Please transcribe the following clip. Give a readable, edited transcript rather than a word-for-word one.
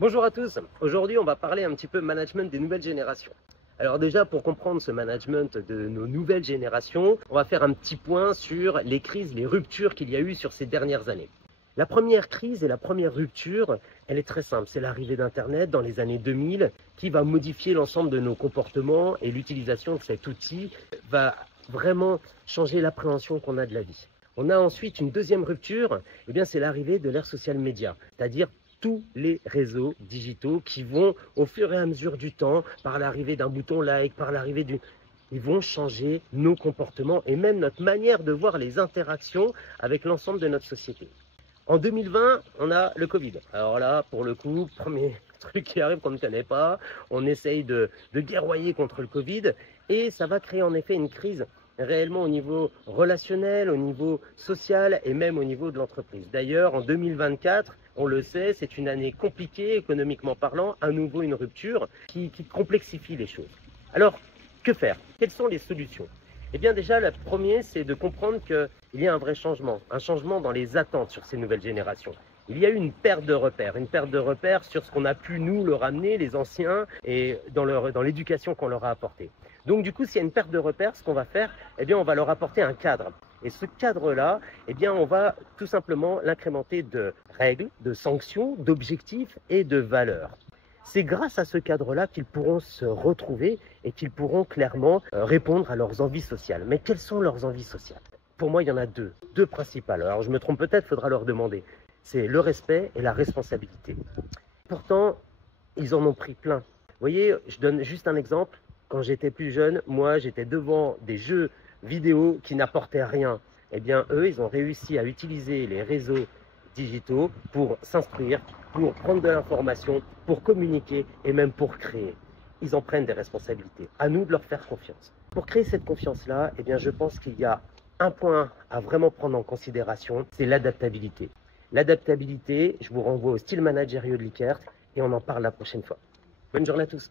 Bonjour à tous, aujourd'hui on va parler un petit peu management des nouvelles générations. Alors déjà pour comprendre ce management de nos nouvelles générations, on va faire un petit point sur les crises, les ruptures qu'il y a eu sur ces dernières années. La première crise et la première rupture, elle est très simple, c'est l'arrivée d'Internet dans les années 2000 qui va modifier l'ensemble de nos comportements et l'utilisation de cet outil va vraiment changer l'appréhension qu'on a de la vie. On a ensuite une deuxième rupture, c'est l'arrivée de l'ère social média, c'est-à-dire tous les réseaux digitaux qui vont, au fur et à mesure du temps, par l'arrivée d'un bouton like, par l'arrivée du... Ils vont changer nos comportements et même notre manière de voir les interactions avec l'ensemble de notre société. En 2020, on a le Covid. Alors là, pour le coup, premier truc qui arrive qu'on ne connaît pas, on essaye de guerroyer contre le Covid et ça va créer en effet une crise réellement au niveau relationnel, au niveau social et même au niveau de l'entreprise. D'ailleurs, en 2024, on le sait, c'est une année compliquée économiquement parlant, à nouveau une rupture qui complexifie les choses. Alors, que faire? Quelles sont les solutions? Eh bien déjà, le premier, c'est de comprendre qu'il y a un vrai changement, un changement dans les attentes sur ces nouvelles générations. Il y a eu une perte de repères sur ce qu'on a pu nous leur amener, les anciens, et dans l'éducation qu'on leur a apportée. Donc du coup, s'il y a une perte de repères, ce qu'on va faire, on va leur apporter un cadre. Et ce cadre-là, on va tout simplement l'incrémenter de règles, de sanctions, d'objectifs et de valeurs. C'est grâce à ce cadre-là qu'ils pourront se retrouver et qu'ils pourront clairement répondre à leurs envies sociales. Mais quelles sont leurs envies sociales? Pour moi, il y en a deux principales. Alors je me trompe peut-être, il faudra leur demander. C'est le respect et la responsabilité. Pourtant, ils en ont pris plein. Vous voyez, je donne juste un exemple. Quand j'étais plus jeune, moi, j'étais devant des jeux vidéo qui n'apportaient rien. Eux, ils ont réussi à utiliser les réseaux digitaux pour s'instruire, pour prendre de l'information, pour communiquer et même pour créer. Ils en prennent des responsabilités. À nous de leur faire confiance. Pour créer cette confiance-là, je pense qu'il y a un point à vraiment prendre en considération, c'est l'adaptabilité. L'adaptabilité, je vous renvoie au style managériaux de Likert et on en parle la prochaine fois. Bonne journée à tous.